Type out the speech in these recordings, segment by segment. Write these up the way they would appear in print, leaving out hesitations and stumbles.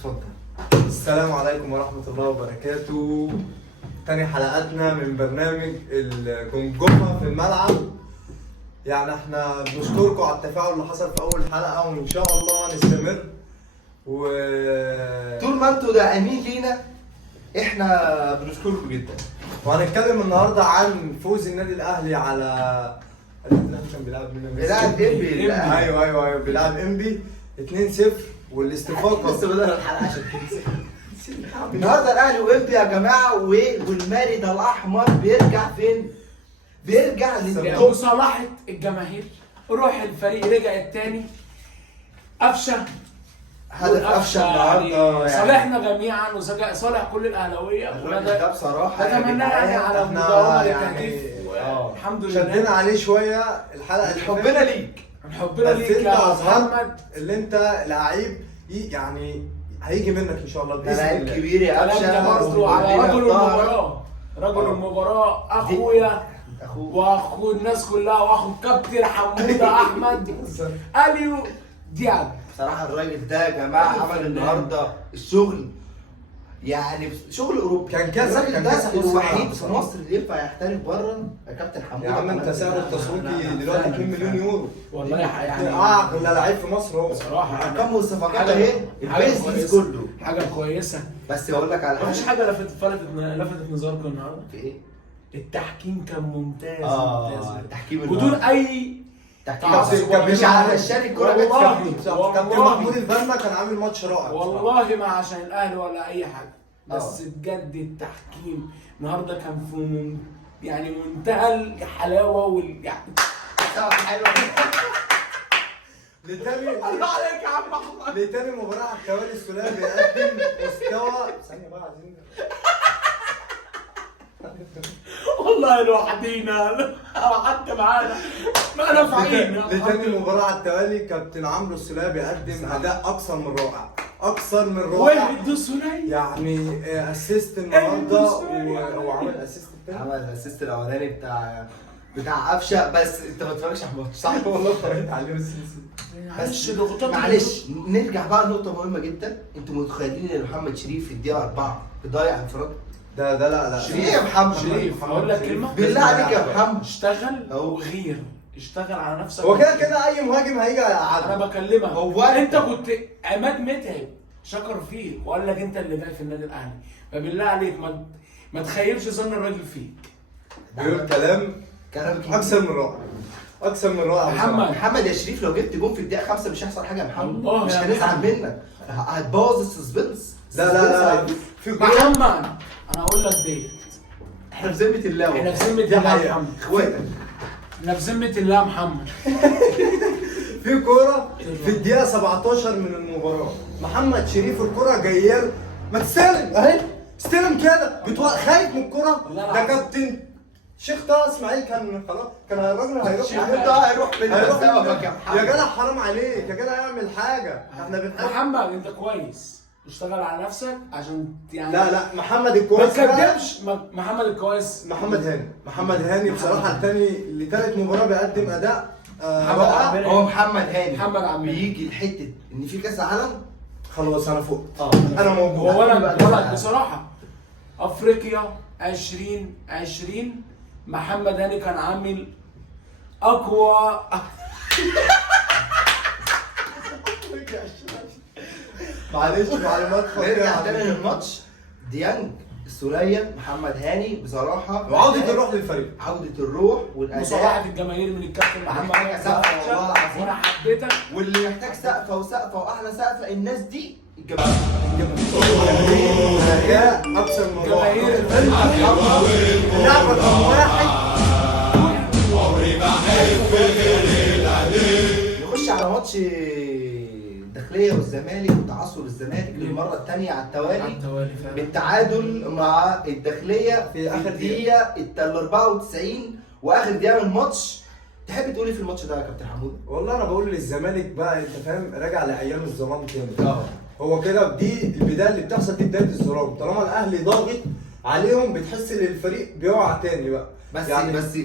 اتفضل. السلام عليكم ورحمة الله وبركاته. تاني حلقاتنا من برنامج الجمجمة في الملعب. يعني احنا بنشكركم على التفاعل اللي حصل في أول حلقة، وإن شاء الله نستمر. طول ما انتوا داعمين لينا احنا بنشكركم جدا. وهنتكلم النهارده عن فوز النادي الأهلي على كان بيلعب مين؟ بيلعب انبي. ايوه بيلعب انبي 2-0 والاستفاقة. بس بدأنا الحلقة عشان النهارده الاهلي وانبي يا جماعه، والمارد الاحمر بيرجع فين؟ بيرجع للتوب. بصلاحة الجماهير، روح الفريق رجعت تاني. قفشه هدف قفشه النهارده صالحنا جميعا وصالح كل الاهلاويه. الراجل ده بصراحه نتمنى يعني على المداومه للتهديف. الحمد لله شدنا عليه شويه الحلقه اللي حبنا ليك. حبنا ليك انت يا اظهرت محمد اللي انت لعيب يعني هيجي منك ان شاء الله باذن الله. لعيب كبير يا كلام ده قفشه برضه على رجل المباراه. رجل آه. المباراه اخويا واخو الناس كلها واخو الكابتن حموده احمد اليو دياب. بصراحه الراجل ده يا جماعه عمل النهارده الشغل، يعني شغل اوروبي. كان كذا الراجل كان ده كذا الوحيد في مصر اللي ينفع يحترف بره يا كابتن حموده. يا عم انت سعره التسويقي دلوقتي 2 مليون يورو. والله يعني اغلى لعيب في مصر هو بصراحه ارقام والصفقات حاجة- اهي حاجة البيزنس كويسة. كله. حاجه كويسه. بس اقول لك على مفيش حاجه. حاجه لفتت نظركم النهارده. في ايه؟ التحكيم كان ممتاز. التحكيم بدون اي التحكيم مش على الشارع الكوره جت والله. فيه. كابتن محمود البنا كان عامل ماتش رائع والله ما عشان الاهلي ولا اي حاجه، بس آه. بجد التحكيم النهارده كان في يعني منتهى الحلاوه يعني حلو. لتاني الله عليك يا عم احمد. لتاني مباراة على التوالي السولية بيقدم مستوى ثانية بقى عايزين والله لوحدينا حتى معانا ما نافعين. لتاني مباراة على التوالي كابتن عمرو السولية بيقدم أداء أكثر من رائع أكثر من رائع. وين الدوسوني يعني اسيست النهارده وعمل اسيست التاني. عمل الاسيست الاولاني بتاع قفشه، بس انت ما اتفرجتش على الماتش صح؟ والله اتفرجت عليه بس معلش ضغوطات. معلش نرجع بقى لنقطه مهمه جدا. انتوا متخيلين ان محمد شريف في الدقيقه 4 بيضيع انفراد؟ ده لا شريف يا محمد. شريف اقول لك كلمه بالله عليك يا محمد اشتغل أهو. وغير، اشتغل على نفسك. هو كده اي مهاجم هيجي انا يقعد. بكلمك. هو انت كنت عماد متعب شكر فيك وقال لك انت اللي جاي في النادي الاهلي، فبالله عليك ما تخيبش ظن الراجل فيك. بيقول كلام كلام اكثر من رائع اكثر من رائع. محمد يا شريف لو جبت جون في الدقيقه 5 مش هيحصل حاجه يا محمد. الله مش يا هنزعل محمد. منك، هتبوظ السسبنس. لا في كورة محمد انا اقول لك ديت، احنا في ذمه الله. احنا في ذمه دي الله يا حقيقة. محمد. اخواتك. احنا في ذمه الله يا محمد. في كورة في الدقيقة 17 من المباراة محمد شريف الكورة جايه له، ما تستلم اهي استلم كده خايف من الكورة. ده كابتن شيخ طه اسماعيل كان خلاص كان الراجل هيروح شيخ يعمل- ده هيروح فين؟ هيروح بسببك يا يا محمد. جدع حرام عليك يا جدع اعمل حاجة احنا بنحب. محمد انت كويس، اشتغل على نفسك عشان يعني لا محمد ما الكويس بقى. تكدبش. محمد الكويس محمد هاني بصراحة التاني لتالت مباراة بيقدم أداء رائع. هو محمد هاني محمد عماد بيجي لحته ان في كاس عالم. خلاص أنا فوق أنا موجود. هو ولد بصراحه. افريقيا 2020 محمد هاني كان عامل اقوى معلش معلومات نرجع خاطئة. تاني للماتش. ديانج، السولية، محمد هاني بصراحه وعودة الروح للفريق. عودة الروح مصالحه والاداء. الجماهير من الكابتن محمد حاجة هاني. سقفة والله العظيم. وانا حبيتك. واللي محتاج سقفه وسقفه واحلى سقفه الناس دي الجماهير. أداء أكثر من رائع. جماهير اللعبة رقم واحد. نخش على ماتش الداخليه والزمالك وتعثر الزمالك للمره الثانيه على التوالي بالتعادل مع الداخليه في اخر دقيقه ال 94 واخر دقيقه من الماتش. تحب تقول ايه في الماتش ده يا كابتن حمود؟ والله أنا بقول للزمالك بقى أنت فاهم راجع لأيام الظلام تاني. هو كده دي البداية اللي بتحصل دي بداية الظلام. طالما الأهلي ضاغط عليهم بتحس إن الفريق بيقع تاني بقى. بس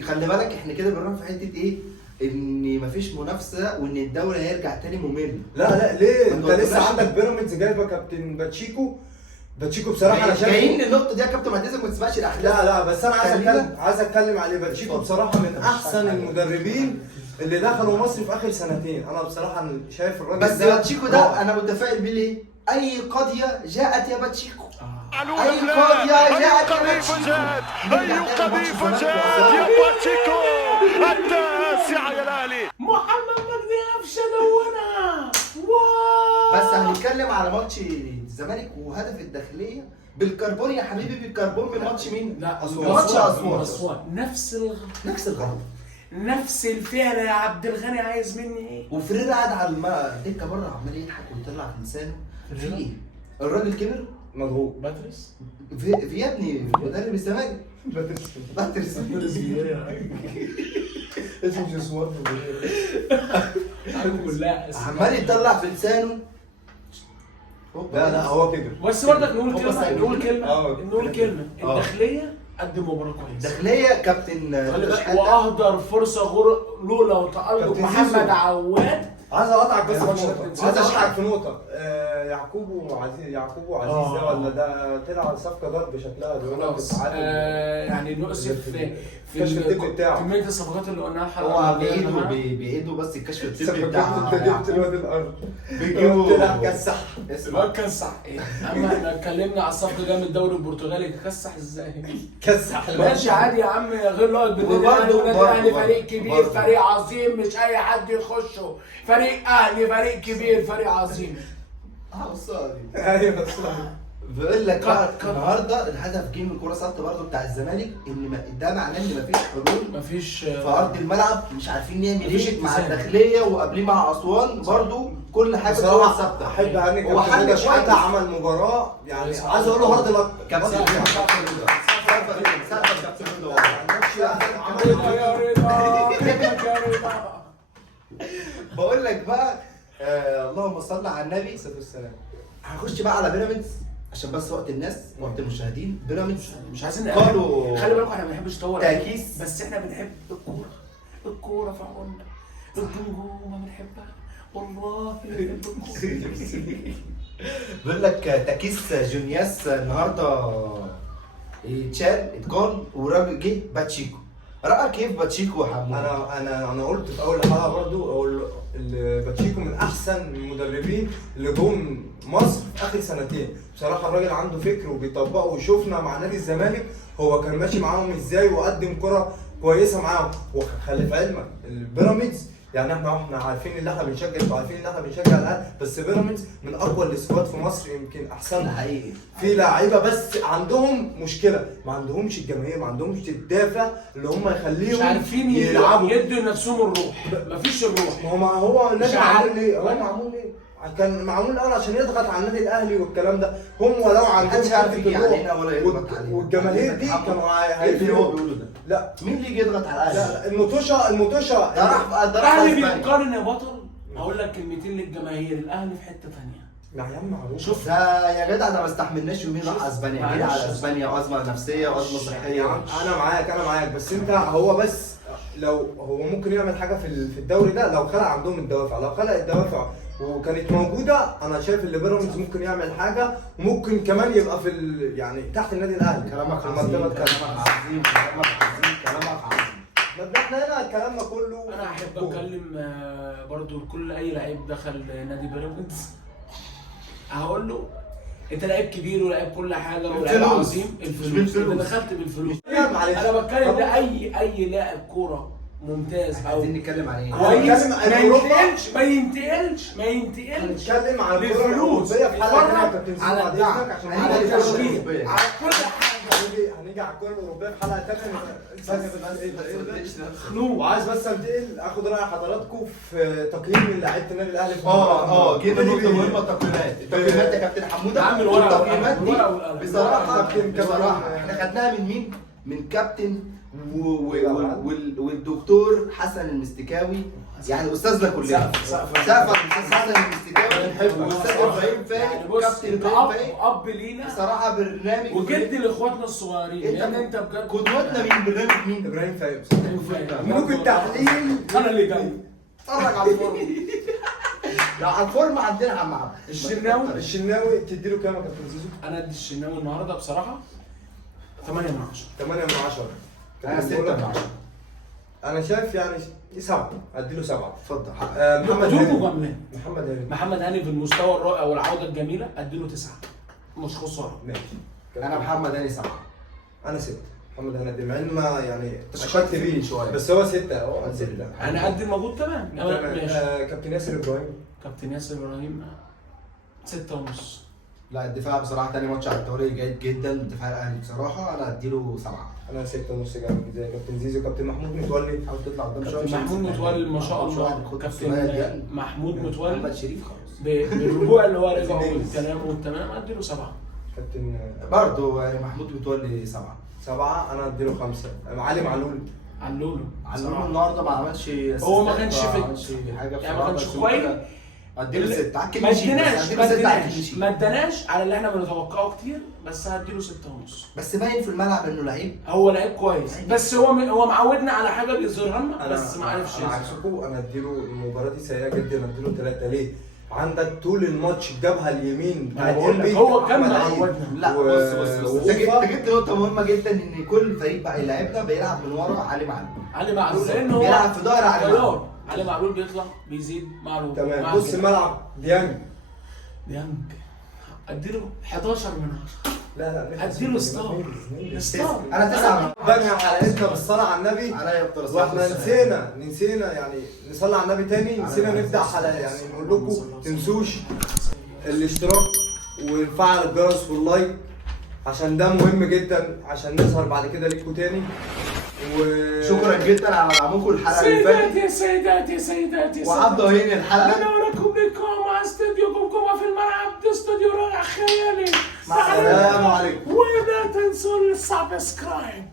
خلي بالك احنا كده بنروح في حته ايه؟ ان مفيش منافسه وان الدوري هيرجع تاني ممل. لا ليه؟ ما انت لسه تقولناش. عندك بيراميدز جايبه كابتن باتشيكو بصراحه انا شايف جايين للنقطه دي يا كابتن معتز، ما تسمعش الاحداث. لا بس انا خلينا- عايز اتكلم عليه. باتشيكو بصراحه من احسن المدربين اللي دخلوا مصر في اخر سنتين. انا بصراحه شايف الراجل بس ده باتشيكو ده انا متفائل بيه ليه؟ اي قضيه جاءت يا باتشيكو. علو أي الأفلام. قضية أي جاءت يا قذيفة باتشيكو. جاد أي قذيفة جاد يا باتشيكو. التاسعة يا الأهلي. محمد مجدي قفشه دونها. واو بس هنتكلم على ماتش الزمالك وهدف الداخليه بالكربون يا حبيبي، بالكربون من ماتش مين؟ لا ماتش اسوان. نفس الغلط، نفس الغلط. نفس الفعل يا عبد الغني. عايز مني ايه؟ وفريرا قاعد على الدكه بره عمال يضحك ويطلع في لسانه. في ايه؟ الراجل كبر. مضغوط. باتريس في يا ابني مدرب الزمالك باتريس اسمه جسوار كلها عمال يطلع في لسانه. لا هو كده. بس برضك نقول هو كلمه سعيد. نقول كلمه اه. نقول كلمه اه. الداخليه قدم مباراه كويسه. الداخليه كابتن خلي بالك، شحاتة. واهدر فرصه لولا وتالق كابتن محمد زيزو. عواد. عايز اقطعك بس في ماتش نقطة. كابتن عايز زيزو. اشرحك في نقطة. يعقوب وعزيز ده ولا ده طلع صفقة ضرب شكلها بيقول لك خلاص بتتعادل. يعني نؤسف في كشف الطبي بتاعه. كميه الصفقات اللي قلناها الحلقه هو الماضية يا بايده جماعة. بايده بس الكشف الطبي صفقة بتاع انت جبت الواد الارض. بيجيبوا طلع كسح. الواد كسح ايه؟ اما احنا اتكلمنا على الصفقه جايه من الدوري البرتغالي، كسح ازاي؟ كسح. ماشي عادي يا عم، غير لايك بالنادي الاهلي. وبرضه- والنادي الاهلي برضه- فريق كبير، برضه. فريق عظيم، مش اي حد يخشه. فريق اهلي فريق كبير، فريق عظيم. ايوه بيقول لك بقى كات. النهارده الهدف جه من كوره ثابته برضه بتاع الزمالك، ان ده معناه ان مفيش حلول مفيش في ارض الملعب، مش عارفين نعمل مفيش ايه مع اتزان. الداخليه وقبليه مع اسوان برضه كل حاجه كوره بصراحة ثابته. احب اهني هو كابتن حل هدى كويس. شحاتة، عمل مباراة يعني كويس. عايز اقول له هارد لك. كابتن بص- يا رضا منك يا رضا. بقول لك بقى اللهم صل على النبي. هنخش بقى على بيراميدز عشان بس وقت الناس وقت المشاهدين. بيراميدز مش عايزين قالوا خلي بالكم احنا ما بنحبش نطول تأكيس. بس احنا بنحب الكوره. الكوره في عقولنا، الجمجمه بنحبها والله بنحب الكوره. بيقول لك تأكيس جونياس النهارده اتقال وراجل جه باتشيكو. رأيك كيف باتشيكو يا حمود؟ انا قلت في اول حلقه برضو باتشيكو من احسن المدربين اللي جم مصر في اخر سنتين. بصراحه الراجل عنده فكر وبيطبقه، وشفنا مع نادي الزمالك هو كان ماشي معاهم ازاي وقدم كره كويسه معاهم. وخلي في علمك البيراميدز يعني احنا عارفين ان احنا بنشجع، انتوا عارفين ان احنا بنشجع الاهلي، بس بيراميدز من اقوى السكواد في مصر، يمكن احسنها. حقيقي في لعيبه بس عندهم مشكله، ما عندهمش الجماهير، ما عندهمش الدافع اللي هم يخليهم مش عارفين يلعبوا. يدوا لنفسهم الروح، مفيش الروح. هو النادي مش عارف. معمول ليه؟ هو معمول ليه؟ كان معمول الاول عشان يضغط على النادي الاهلي والكلام ده. هم ولو عندهم محدش عارف حتة يجي الروح علينا ولا يضغط علينا. والجماهير دي كانوا ايه اللي هو هيفرقوا. بيقوله ده؟ لا مين اللي يجي يضغط على الاهلي؟ لا المطوشه ده راح الاهلي اسبانيا. بيقارن يا بطل. هقول لك كلمتين للجماهير، الاهلي في حته ثانيه. يا عم معروف. شوف ده يا جدع ده ما استحملناش يومين راح شوف، اسبانيا، معلش جري على يا اسبانيا وازمه نفسيه وازمه يا صحيه. عم انا معاك بس انت هو بس لو هو ممكن يعمل حاجه في الدوري ده لو خلق عندهم الدوافع. لو خلق الدوافع وكانت موجوده، انا شايف ان بيراميدز ممكن يعمل حاجه، وممكن كمان يبقى في يعني تحت النادي الاهلي. كلامك في عظيم، المنطقة كلامك عظيم، كلامك عظيم، كلامك عظيم. ده احنا هنا كلامنا كله انا احب اتكلم برضو لكل اي لعيب دخل نادي بيراميدز. هقول له انت لعيب كبير ولاعيب كل حاجه ولاعيب الفلوس. عظيم. مش الفلوس بالفلوس. انت دخلت بالفلوس. معلش. انا بتكلم ده اي لاعب كوره ممتاز او عايزين نتكلم عن ايه؟ كويس هنتكلم عن ما أوروبا. ينتقلش هنتكلم على الكرة بالفلوس. الأوروبية في حلقة تانية يا اتفرج كابتن زيزو على بعد الدعم، إذنك عشان على نعرف التشجيع، الأوروبية. على كل حاجه. هنيجي على الكرة الأوروبية في حلقة تانية. خنوق. وعايز بس انتقل اخد راي حضراتكم في تقييم لعيبه النادي الاهلي في جينا النادي نقطة بيه. مهمة. التقييمات يا كابتن حمودة. يا عم الورقة التقييمات دي والقلم، الورقة والقلم. بصراحة كابتن بصراحة احنا خدناها من مين؟ من كابتن والدكتور حسن المستكاوي يعني استاذنا كلنا سقف الاستاذ حسن المستكاوي بنحبه. والاستاذ ابراهيم فايق يعني بص كابتن انت ابراهيم فايق اب لينا بصراحه برنامج وجد لاخواتنا الصغيرين، انت لان انت بجد قدوتنا من برنامج مين؟ ابراهيم فايق ملوك ملوك التحليل. انا اللي جاي. اتفرج على الفورم لو على الفورم عندنا عم عبد الشناوي تديله كام يا كابتن زيزو؟ انا ادي الشناوي النهارده بصراحه 8 من 10. 8 من 10. انا 6 من 10. انا شايف يعني 7 اديله 7. اتفضل محمد مكتوب هاني. وجملان. محمد هاني محمد هاني بالمستوى الرائع والعوده الجميله اديله 9 مش خساره. ماشي. انا محمد هاني 7. انا 6. محمد هاني ما علما يعني شككت شككت فيه بيه شوية. بس هو 6 هو 6. انا قد الموجود تمام. ماشي. كابتن ياسر ابراهيم. كابتن ياسر ابراهيم 6 ونص. لا الدفاع بصراحه تاني ماتش على الدوري جيد جدا دفاع الاهلي بصراحه انا اديله 7. انا 6 ونص جامد زي كابتن زيزو. كابتن محمود متولي. حاول تطلع قدام شويه كابتن محمود متولي ما شاء الله. كابتن محمود متولي محمد شريف خلاص بالرجوع اللي هو رجع والكلام والتمام اديله 7. كابتن برضه يعني محمود متولي 7. 7 انا اديله 5. علي معلول. علولو النهارده ما عملش هو ما كانش ما فت. عملش حاجه يعني ما كانش بس كويس. اديله 6 ما اداناش على اللي احنا بنتوقعه كتير، بس هديله 6 ونص. بس باين في الملعب انه لعيب هو لعيب كويس بس هو معودنا على حاجه بيظهرها لنا بس ما عرفش. انا عكسكم. انا اديله المباراه دي سيئه جدا اديله 3. ليه؟ عندك طول الماتش الجبهه اليمين انا بقول لك هو كان معودنا. لا بص انت جبت نقطه مهمه جدا ان كل فريق بقى يلعبنا بيلعب من ورا علي معلول. علي معلول لان هو بيلعب في ظهر علي معلول. علي معلول بيطلع بيزيد معلول. تمام. بص الملعب ديانج. ديانج اديله 11 من 10. لا اديله ستار. انا 9. بنهي حلقتنا بالصلاه على النبي. عليا افضل واحنا نسينا يعني نصلي على النبي تاني. نسينا نبدا حلقه يعني نقول لكم تنسوش الاشتراك ونفعل الجرس واللايك عشان ده مهم جدا عشان نظهر بعد كده ليكم تاني. شكرا جدا على دعمكم الحلقه اللي فاتت. سيداتي وعبدوا هنا الحلقه. نراكم لكم مع استوديو كومكوما في الملعب. استوديو رائع خيالي. السلام عليكم. ولا تنسوا السبسكرايب.